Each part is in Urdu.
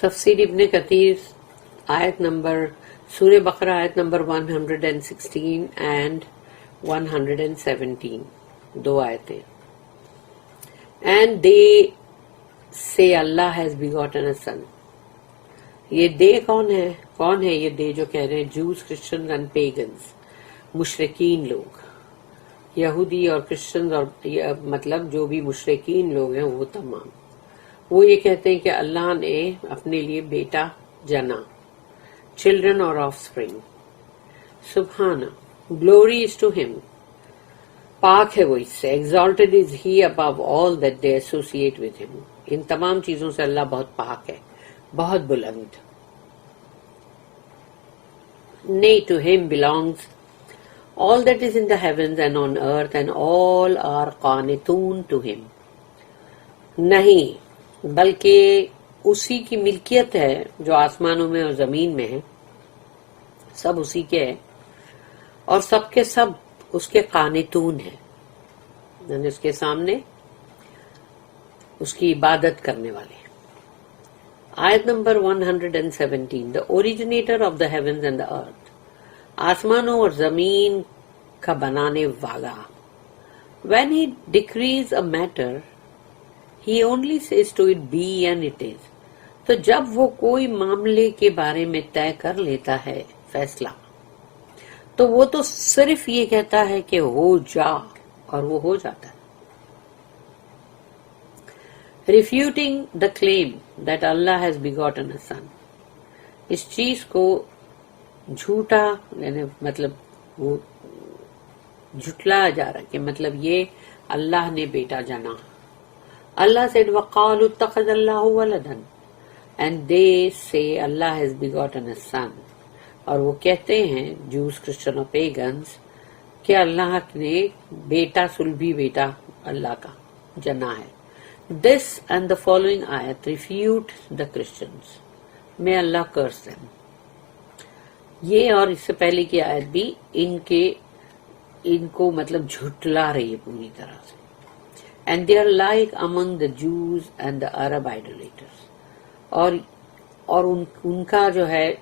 تفسیر ابن کثیر آیت نمبر سورہ بقرہ آیت نمبر 116 اینڈ 117 دو آیتیں. اینڈ دے سے اللہ ہیز begotten a son. یہ دے کون ہے یہ دے جو کہہ رہے ہیں؟ جوز، کرسچنز اینڈ پیگنز، مشرکین لوگ، یہودی اور کرسچنز، اور مطلب جو بھی مشرکین لوگ ہیں وہ تمام. وہ یہ کہتے ہیں کہ اللہ نے اپنے لیے بیٹا جنا، چلڈرن اور آف اسپرنگ. سبحانہ، گلوری از ٹو ہم، پاک ہے وہ اس سے. Exalted is he above all that they associate with him. ان تمام چیزوں سے اللہ بہت پاک ہے، بہت بلند. Nay, to him belongs all that is in the heavens and on earth, and all are qanitun to him. نہیں، بلکہ اسی کی ملکیت ہے جو آسمانوں میں اور زمین میں ہے، سب اسی کے ہے، اور سب کے سب اس کے قانتون ہیں، یعنی اس کے سامنے اس کی عبادت کرنے والے. آیت number 117. The originator of the heavens and the earth. آسمانوں اور زمین کا بنانے والا. When he decrees a matter, he only says to it be and it is. تو جب وہ کوئی معاملے کے بارے میں طے کر لیتا ہے فیصلہ، تو وہ تو صرف یہ کہتا ہے کہ ہو جا، اور وہ ہو جاتا ہے. Refuting the claim that Allah has begotten a son. اس چیز کو جھوٹا، یعنی مطلب وہ جھٹلایا جا رہا ہے کہ مطلب یہ اللہ نے بیٹا جنا. Allah said وَقَالُوا اتَّخَذَ اللَّهُ وَلَدًا, and they say Allah has begotten a son. اور وہ کہتے ہیں جوز، کرسچن اور پیگنز کہ اللہ نے بیٹا، صلبی بیٹا اللہ کا جنا ہے. This and the following ayat refute the Christians. May Allah curse them. یہ اور اس سے پہلے کی آیت بھی ان کو مطلب جھٹلا رہی ہے پوری طرح سے. And they are like among the Jews and the Arab idolaters. اور ان کا جو ہے،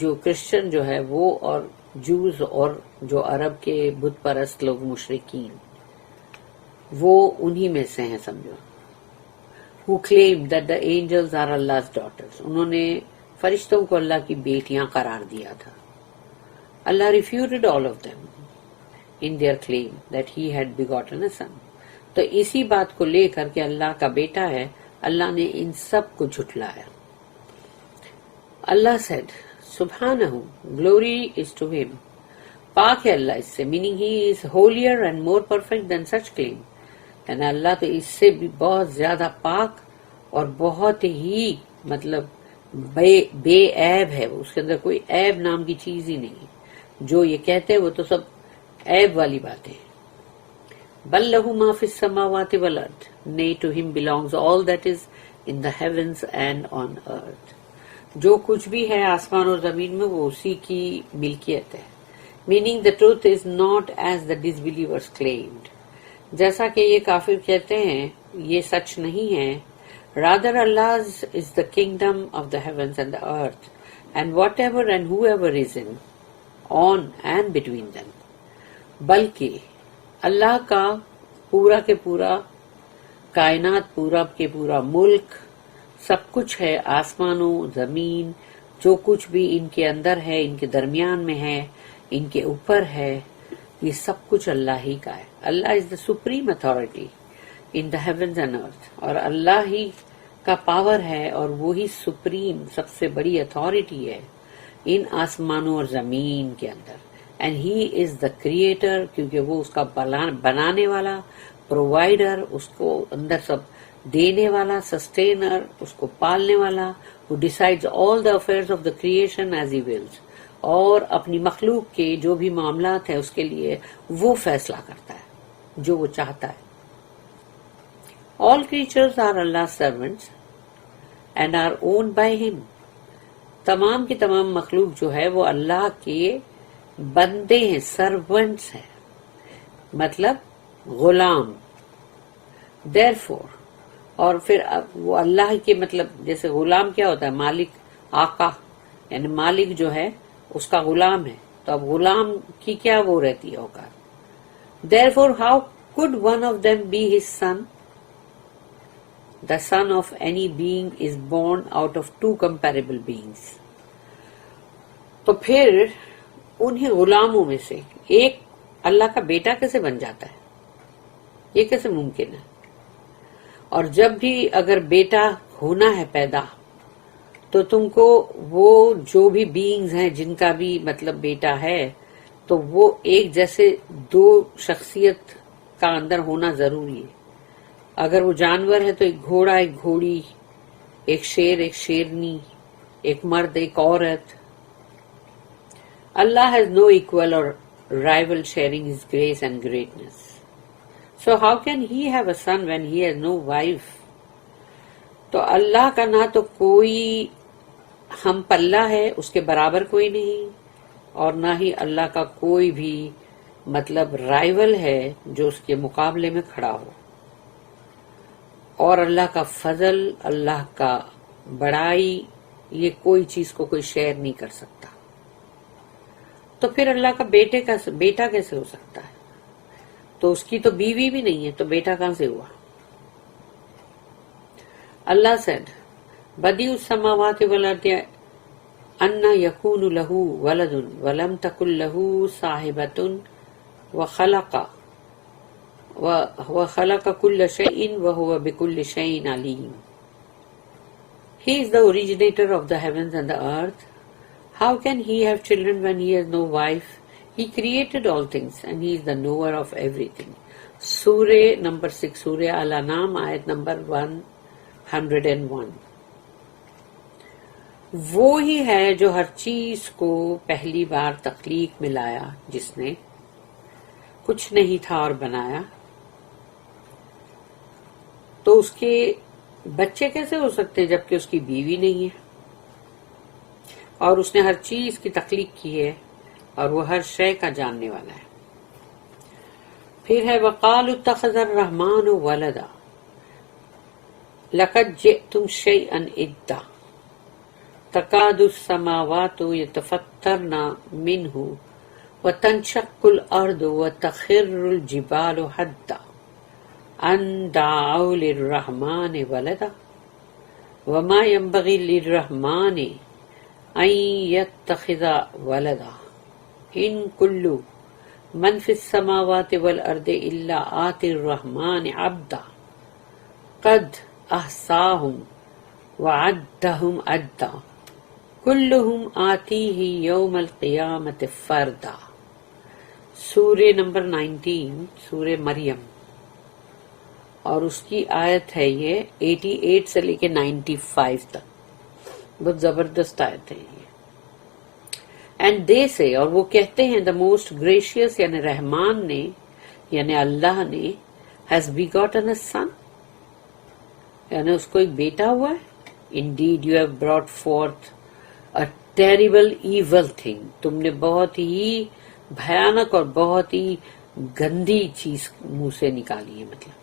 جو کرسچن جو ہے وہ، اور جوز اور جو عرب کے بت پرست لوگ مشرکین، وہ انہی میں سے ہیں سمجھو. Who claim that the angels are Allah's daughters. انہوں نے فرشتوں کو اللہ کی بیٹیاں قرار دیا تھا. Allah refuted all of them in their claim that he had begotten a son. تو اسی بات کو لے کر کہ اللہ کا بیٹا ہے، اللہ نے ان سب کو جھٹلایا. Allah said, Subhanahu, glory is to him. پاک ہے اللہ اس سے، meaning he is holier and more perfect than such claim. یعنی اللہ تو اس سے بھی بہت زیادہ پاک اور بہت ہی مطلب بے عیب ہے. اس کے اندر کوئی عیب نام کی چیز ہی نہیں. جو یہ کہتے ہیں وہ تو سب عیب والی باتیں. بل لہ ما فی السماوات والارض. Nay, to him belongs all that is in the heavens and on earth. جو کچھ بھی ہے آسمان اور زمین میں وہ اسی کی ملکیت ہے. Meaning the truth is not as the disbelievers claimed. جیسا کہ یہ کافر کہتے ہیں یہ سچ نہیں ہے. Rather Allah's is the kingdom of the heavens and the earth, and whatever and whoever is in, on and between them. بلکہ اللہ کا پورا کے پورا کائنات، پورا کے پورا ملک، سب کچھ ہے، آسمانوں، زمین، جو کچھ بھی ان کے اندر ہے، ان کے درمیان میں ہے، ان کے اوپر ہے، یہ سب کچھ اللہ ہی کا ہے. Allah is the supreme authority in the heavens and earth. اور اللہ ہی کا پاور ہے اور وہی سپریم سب سے بڑی اتھارٹی ہے ان آسمانوں اور زمین کے اندر. And he is the creator, کیونکہ وہ اس کا بنانے والا، پرووائڈر، اس کو اندر سب دینے والا، سسٹینر، اس کو پالنے والا. who decides all the affairs of the creation as he wills. اور اپنی مخلوق کے جو بھی معاملات ہیں اس کے لیے وہ فیصلہ کرتا ہے جو وہ چاہتا ہے. All creatures are Allah's servants and are owned by him. تمام کی تمام مخلوق جو ہے وہ اللہ کے بندے ہیں، سرونٹس ہیں، مطلب غلام. Therefore اور پھر وہ اللہ کے مطلب جیسے غلام کیا ہوتا ہے، مالک، آقا، یعنی مالک جو ہے اس کا غلام ہے، تو اب غلام کی کیا وہ رہتی ہے اوقات. Therefore, how could one of them be his son? The son of any being is born out of two comparable beings. تو پھر انہیں غلاموں میں سے ایک اللہ کا بیٹا کیسے بن جاتا ہے؟ یہ کیسے ممکن ہے؟ اور جب بھی اگر بیٹا ہونا ہے پیدا، تو تم کو وہ جو بھی بینگز ہیں جن کا بھی مطلب بیٹا ہے، تو وہ ایک جیسے دو شخصیت کا اندر ہونا ضروری ہے. اگر وہ جانور ہے تو ایک گھوڑا ایک گھوڑی، ایک شیر ایک شیرنی، ایک مرد ایک عورت. Allah has no equal or rival sharing His grace and greatness. So how can He have a son when He has no wife? تو اللہ کا نہ تو کوئی ہم پلہ ہے، اس کے برابر کوئی نہیں، اور نہ ہی اللہ کا کوئی بھی مطلب رائول ہے جو اس کے مقابلے میں کھڑا ہو. اور اللہ کا فضل، اللہ کا بڑائی، یہ کوئی چیز کو کوئی شیئر نہیں کر سکتا. تو پھر اللہ کا بیٹا کیسے ہو سکتا ہے؟ تو اس کی تو بیوی بھی نہیں ہے، تو بیٹا کہاں سے ہوا؟ اللہ said, بدیع السماوات والارض ان یکون له ولد ولم تکن له صاحبۃ وخلق كل شيء وهو بكل شيء عليم. He is the originator of the heavens and the earth. How can he have children when he has no wife? He created all things and he is the knower of everything. Surah number 6, Surah Al-An'am, ayat number 101. وہی ہے جو ہر چیز کو پہلی بار تخلیق میں لایا، جس نے کچھ نہیں تھا اور بنایا. تو اس کے بچے کیسے ہو سکتے جبکہ اس کی بیوی نہیں ہے؟ اور اس نے ہر چیز کی تخلیق کی ہے اور وہ ہر شے کا جاننے والا ہے. پھر ہے وَقَالُوا اتَّخَذَ الرَّحْمَنُ وَلَدًا لَقَدْ جِئْتُمْ شَيْئًا إِدًّا تَكَادُ السَّمَاوَاتُ يَتَفَطَّرْنَ مِنْهُ وَتَنشَقُّ الْأَرْضُ وَتَخِرُّ الْجِبَالُ هَدًّا أَن دَعَوْا لِلرَّحْمَنِ وَلَدًا وَمَا يَنبَغِي لِلرَّحْمَنِ أَن يَتَّخِذَ وَلَدًا إِن كُلُّ مَن فِي السَّمَاوَاتِ وَالْأَرْضِ إِلَّا آتِي الرَّحْمَنِ عَبْدًا قَدْ أَحْصَاهُمْ وَعَدَّهُمْ عَدًّا کلہم آتیہ یوم القیامت فردا. سورہ نمبر 19، سورہ مریم، اور اس کی آیت ہے یہ 88 سے لے کے 95 تک. بہت زبردست آیت ہے یہ. اینڈ دے سے، اور وہ کہتے ہیں، دا موسٹ گریشیس یعنی رحمان نے یعنی اللہ نے ہیز بیگاٹن اے سن، یعنی اس کو ایک بیٹا ہوا ہے. Indeed you have brought forth a terrible evil thing. تم نے بہت ہی بھیانک اور بہت ہی گندی چیز منہ سے نکالی ہے. مطلب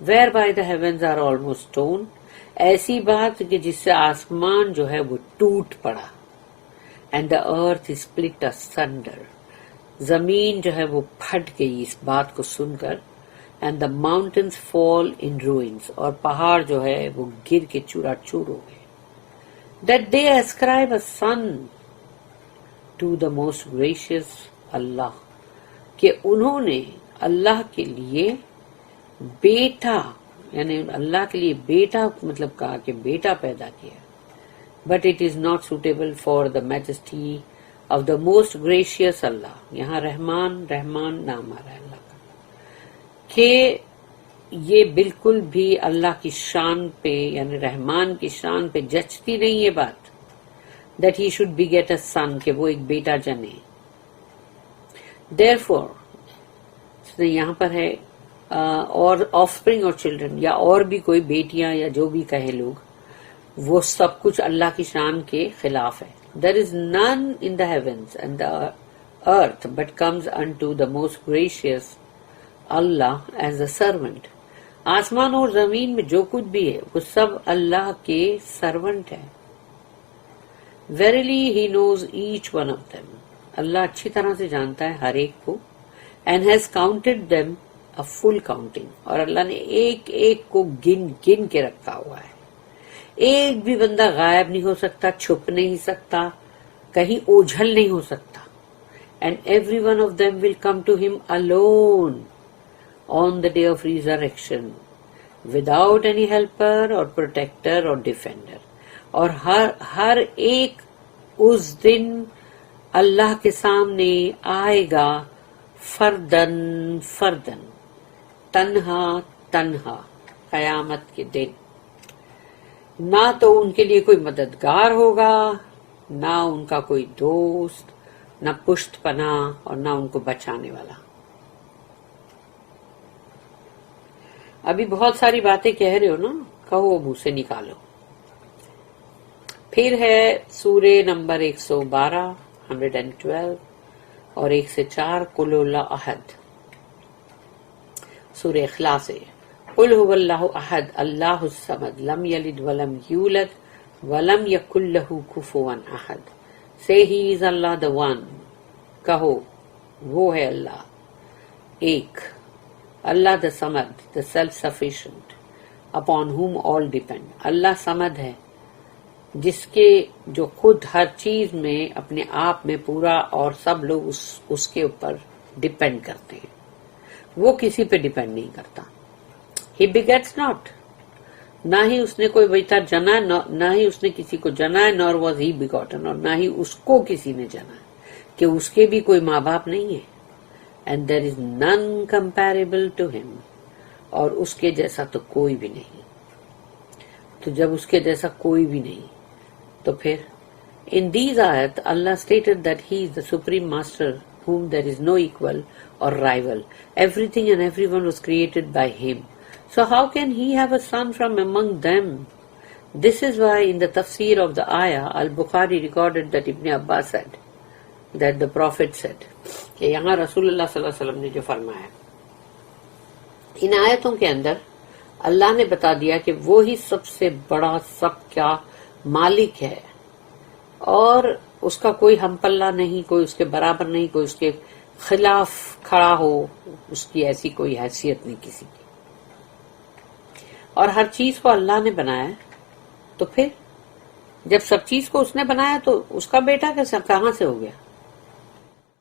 whereby the heavens are almost stone، ایسی بات کہ جس سے آسمان جو ہے وہ ٹوٹ پڑا. And the earth is split asunder، زمین جو ہے وہ پھٹ گئی اس بات کو سن کر. And the mountains fall in ruins، اور پہاڑ جو ہے وہ گر کے چورا چور ہو گئے. That they ascribe a son to the most gracious Allah، کہ انہوں نے اللہ کے لیے بیٹا، یعنی اللہ کے لیے بیٹا مطلب کہا کہ بیٹا پیدا کیا. But it is not suitable for the majesty of the most gracious Allah. یہاں رحمان نام آ رہا ہے اللہ کا، کہ یہ بالکل بھی اللہ کی شان پہ یعنی رحمان کی شان پہ جچتی نہیں یہ بات. That he should beget a son، کہ وہ ایک بیٹا جنے. Therefore یہاں پر ہے اور offspring اور children، یا اور بھی کوئی بیٹیاں یا جو بھی کہے لوگ، وہ سب کچھ اللہ کی شان کے خلاف ہے. There is none in the heavens and the earth but comes unto the most gracious Allah as a servant. آسمان اور زمین میں جو کچھ بھی ہے وہ سب اللہ کے سرونٹ ہے. Verily he knows each one of them. اللہ اچھی طرح سے جانتا ہے ہر ایک کو. And has counted them a full counting. اور اللہ نے ایک ایک کو گن گن کے رکھا ہوا ہے. ایک بھی بندہ غائب نہیں ہو سکتا، چھپ نہیں سکتا، کہیں اوجھل نہیں ہو سکتا. And every one of them will come to him alone on the day of resurrection, without any helper or protector or defender. اور ہر ایک اس دن اللہ کے سامنے آئے گا فردن فردن، تنہا تنہا، قیامت کے دن. نہ تو ان کے لیے کوئی مددگار ہوگا، نہ ان کا کوئی دوست، نہ پشت پناہ، اور نہ ان کو بچانے والا. ابھی بہت ساری باتیں کہہ رہے ہو نا، کہو منہ سے نکالو. پھر ہے سورہ نمبر 112 112 اور 1 سے 4 قل اللہ احد. سورہ اخلاص ہے. قل هو اللہ احد اللہ الصمد لم یلد ولم یولد ولم یکن لہ کفوا احد. Say he is Allah the one. کہو وہ ہے اللہ ایک. اللہ the Samad, the self-sufficient, upon whom all depend. اللہ سمد ہے جس کے جو خود ہر چیز میں اپنے آپ میں پورا، اور سب لوگ اس کے اوپر ڈپینڈ کرتے ہیں. وہ کسی پہ ڈپینڈ نہیں کرتا. He begets not. نہ ہی اس نے کوئی بیٹا جنا، نہ ہی اس نے کسی کو جنا ہے، nor was he begotten، اور نہ ہی اس کو کسی نے جنا ہے، کہ اس کے بھی کوئی ماں باپ نہیں ہے. And there is none comparable to him. اور اس کے جیسا تو کوئی بھی نہیں. تو جب اس کے جیسا کوئی بھی نہیں تو پھر in these ayat Allah stated that he is the supreme master whom there is no equal or rival. Everything and everyone was created by him. So how can he have a son from among them? This is why in the tafsir of the ayah, Al-Bukhari recorded that Ibn Abbas said, that the Prophet said, کہ یہاں رسول اللہ صلی اللہ علیہ وسلم نے جو فرمایا، ان آیتوں کے اندر اللہ نے بتا دیا کہ وہی سب سے بڑا، سب کا مالک ہے، اور اس کا کوئی ہم پلہ نہیں، کوئی اس کے برابر نہیں، کوئی اس کے خلاف کھڑا ہو، اس کی ایسی کوئی حیثیت نہیں کسی کی. اور ہر چیز کو اللہ نے بنایا. تو پھر جب سب چیز کو اس نے بنایا تو اس کا بیٹا کہاں سے ہو گیا؟